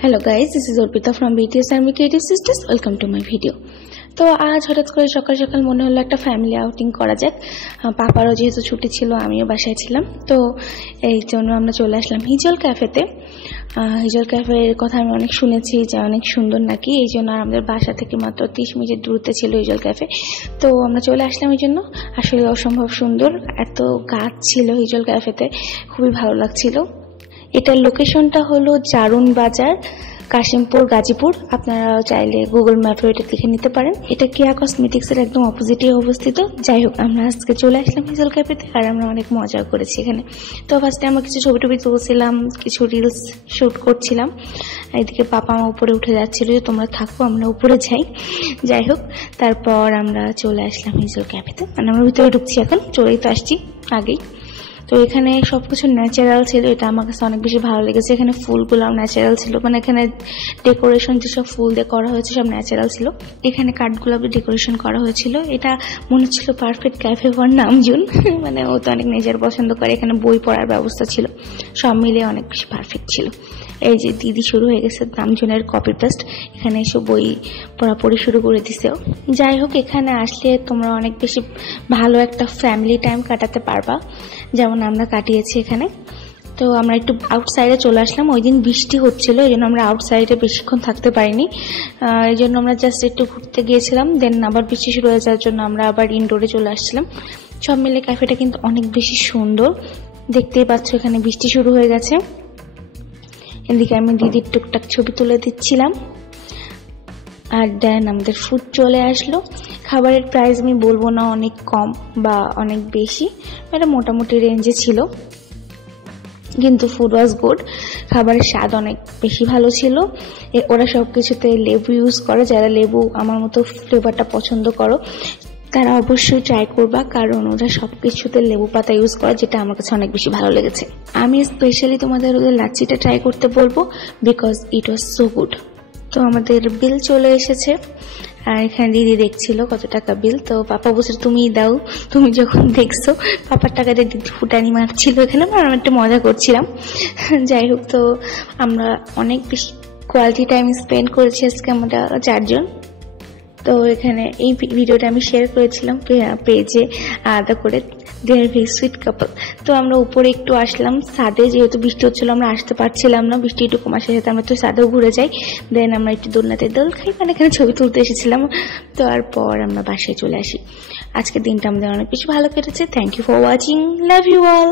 Hello guys, this is Orpita from BTS Army Creative Sisters. Welcome to my video. তো আজ হঠাৎ করে সকাল সকাল মনে হলো একটা ফ্যামিলি আউটিং করা যাক। পাপারও যেহেতু ছুটি ছিল, আমিও বাসায় ছিলাম, তো এই জন্য আমরা চলে আসলাম হিজল ক্যাফেতে। হিজল ক্যাফের কথা আমি অনেক শুনেছি যে অনেক সুন্দর নাকি, এই জন্য আমাদের বাসা থেকে মাত্র 30 মিনিট দূরত্বে ছিল হিজল ক্যাফে। তো আমরা চলে আসলাম এই জন্য। আসলে অসম্ভব সুন্দর, এত গাছ ছিল হিজল ক্যাফেতে, খুবই ভালো লাগছিল। এটার লোকেশনটা হলো জারুন বাজার, কাশিমপুর, গাজীপুর। আপনারা চাইলে গুগল ম্যাপে এটা দেখে নিতে পারেন। এটা কেয়া কসমেটিক্স এর একদম অপোজিটে অবস্থিত। যাই হোক, আমরা আজকে চলে আসলাম হিজল ক্যাফেতে, আর আমরা অনেক মজা করেছি এখানে। তো ফার্স্টে আমরা কিছু ছবি টবি তুলছিলাম, কিছু রিলস শুট করছিলাম। এদিকে পাপা আমার উপরে উঠে যাচ্ছিল যে তোমরা থাকো, আমরা উপরে যাই। যাই হোক, তারপর আমরা চলে আসলাম হিজল ক্যাফেতে, মানে আমরা ভিতরে ঢুকছি এখন, চলেই তো আসছি আগেই। তো এখানে সবকিছু ন্যাচারাল ছিল, এটা আমার কাছে অনেক বেশি ভালো লেগেছে। এখানে ফুলগুলো ন্যাচারাল ছিল, মানে এখানে ডেকোরেশন যেসব ফুল দিয়ে করা হয়েছে সব ন্যাচারাল ছিল। এখানে কাঠগোলাপি ডেকোরেশন করা হয়েছিল, এটা মনে হচ্ছিল পারফেক্ট ক্যাফে ফর নামজুন। মানে ও তো অনেক নেচার পছন্দ করে। এখানে বই পড়ার ব্যবস্থা ছিল, সব মিলিয়ে অনেক বেশি পারফেক্ট ছিল। এই যে দিদি শুরু হয়ে গেছে নামজুনের কপি পেস্ট, এখানে এসে বই পড়াপড়ি শুরু করে দিছে। যাই হোক, এখানে আসলে তোমরা অনেক বেশি ভালো একটা ফ্যামিলি টাইম কাটাতে পারবা, যেমন আমরা কাটিয়েছি এখানে। তো আমরা একটু আউটসাইডে চলে আসলাম, ওই দিন বৃষ্টি হচ্ছিল, এই জন্য আমরা আউটসাইডে বেশিক্ষণ থাকতে পারিনি। এই জন্য আমরা জাস্ট একটু ঘুরতে গিয়েছিলাম, দেন আবার বৃষ্টি শুরু হয়ে যাওয়ার জন্য আমরা আবার ইনডোরে চলে আসছিলাম। সব মিলে ক্যাফেটা কিন্তু অনেক বেশি সুন্দর, দেখতেই পাচ্ছ এখানে বৃষ্টি শুরু হয়ে গেছে। এদিকে আমি দিদির টুকটাক ছবি তুলে দিচ্ছিলাম, আর দেন আমাদের ফুড চলে আসলো। খাবারের প্রাইস আমি বলবো না অনেক কম বা অনেক বেশি, এটা মোটামুটি রেঞ্জে ছিল, কিন্তু ফুড ওয়াজ গুড। খাবারের স্বাদ অনেক বেশি ভালো ছিল। ওরা সব কিছুতে লেবু ইউজ করে, যারা লেবু আমার মতো ফ্লেভারটা পছন্দ করো তারা অবশ্যই ট্রাই করবা, কারণ ওরা সবকিছুতে লেবু পাতা ইউজ করে, যেটা আমার কাছে অনেক বেশি ভালো লেগেছে। আমি স্পেশালি তোমাদের ওদের লাচ্ছিটা ট্রাই করতে বলবো, because it was so good. তো আমাদের বিল চলে এসেছে, আর এখানে দিদি দেখছিল কত টাকা বিল। তো পাপা বলছে তুমি দাও, তুমি যখন দেখছো। পাপার টাকাতে দিদি ফুটানি মারছিল এখানে, আমরা একটু মজা করছিলাম। যাই হোক, তো আমরা অনেক বেশি কোয়ালিটি টাইম স্পেন্ড করেছি আজকে আমরা 4 জন। তো এখানে এই ভিডিওটা আমি শেয়ার করেছিলাম পেজে আলাদা করে, দে আর ভেরি সুইট কাপল। তো আমরা উপরে একটু আসলাম ছাদে, যেহেতু বৃষ্টি হচ্ছিল আমরা আসতে পারছিলাম না, বৃষ্টি একটু কমার সাথে আমরা তো ছাদেও ঘুরে যাই। দেন আমরা একটু দোলনাতে দোল খাই, মানে এখানে ছবি তুলতে এসেছিলাম। তো তারপর আমরা বাসায় চলে আসি। আজকের দিনটা আমাদের অনেক বেশি ভালো কেটেছে। Thank you for watching, love you all.